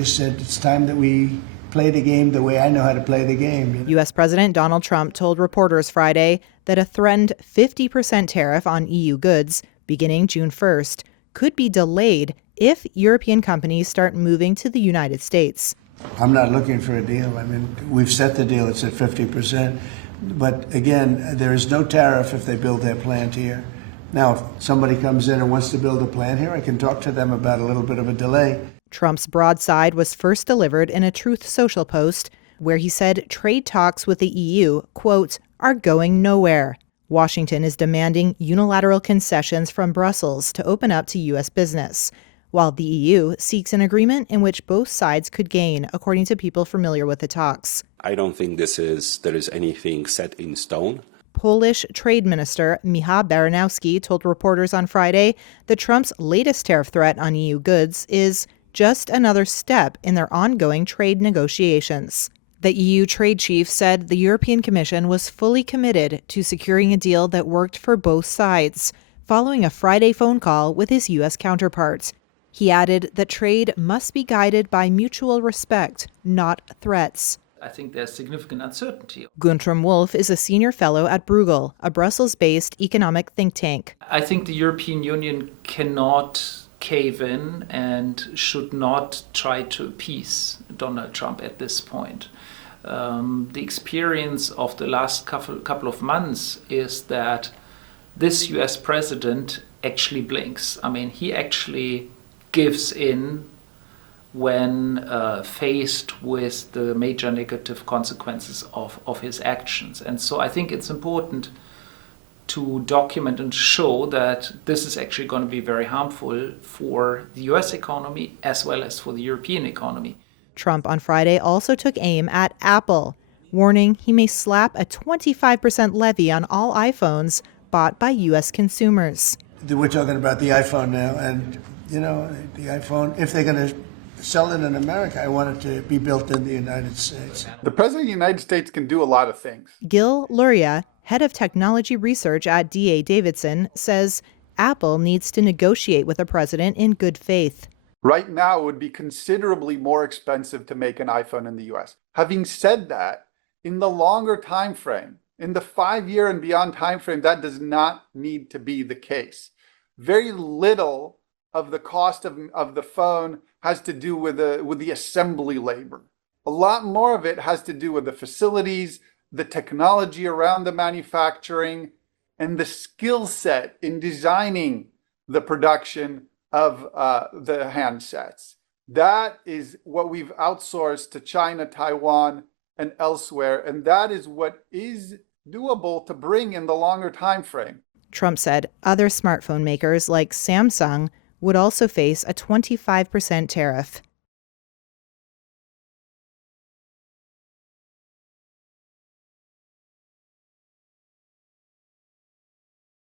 just said it's time that we play the game the way I know how to play the game. You know? U.S. President Donald Trump told reporters Friday that a threatened 50% tariff on EU goods beginning June 1st could be delayed if European companies start moving to the United States. I'm not looking for a deal. I mean, we've set the deal. It's at 50%. But again, there is no tariff if they build their plant here. Now, if somebody comes in and wants to build a plant here, I can talk to them about a little bit of a delay. Trump's broadside was first delivered in a Truth Social post where he said trade talks with the EU, quote, are going nowhere. Washington is demanding unilateral concessions from Brussels to open up to U.S. business, while the EU seeks an agreement in which both sides could gain, according to people familiar with the talks. I don't think there is anything set in stone. Polish Trade Minister Michał Baranowski told reporters on Friday that Trump's latest tariff threat on EU goods is just another step in their ongoing trade negotiations. The EU trade chief said the European Commission was fully committed to securing a deal that worked for both sides, following a Friday phone call with his U.S. counterpart. He added that trade must be guided by mutual respect, not threats. I think there's significant uncertainty. Guntram Wolf is a senior fellow at Bruegel, a Brussels-based economic think tank. I think the European Union cannot cave in and should not try to appease Donald Trump at this point. The experience of the last couple of months is that this US president actually blinks. I mean, he actually gives in when faced with the major negative consequences of his actions. And so I think it's important to document and show that this is actually going to be very harmful for the US economy as well as for the European economy. Trump on Friday also took aim at Apple, warning he may slap a 25% levy on all iPhones bought by U.S. consumers. We're talking about the iPhone now, and, you know, the iPhone, if they're going to sell it in America, I want it to be built in the United States. The President of the United States can do a lot of things. Gil Luria, head of technology research at D.A. Davidson, says Apple needs to negotiate with the president in good faith. Right now, it would be considerably more expensive to make an iPhone in the U.S. Having said that, in the longer time frame, in the 5-year and beyond time frame, that does not need to be the case. Very little of the cost of the phone has to do with the assembly labor. A lot more of it has to do with the facilities, the technology around the manufacturing, and the skill set in designing the production of the handsets. That is what we've outsourced to China, Taiwan, and elsewhere, and that is what is doable to bring in the longer time frame. Trump said other smartphone makers like Samsung would also face a 25% tariff.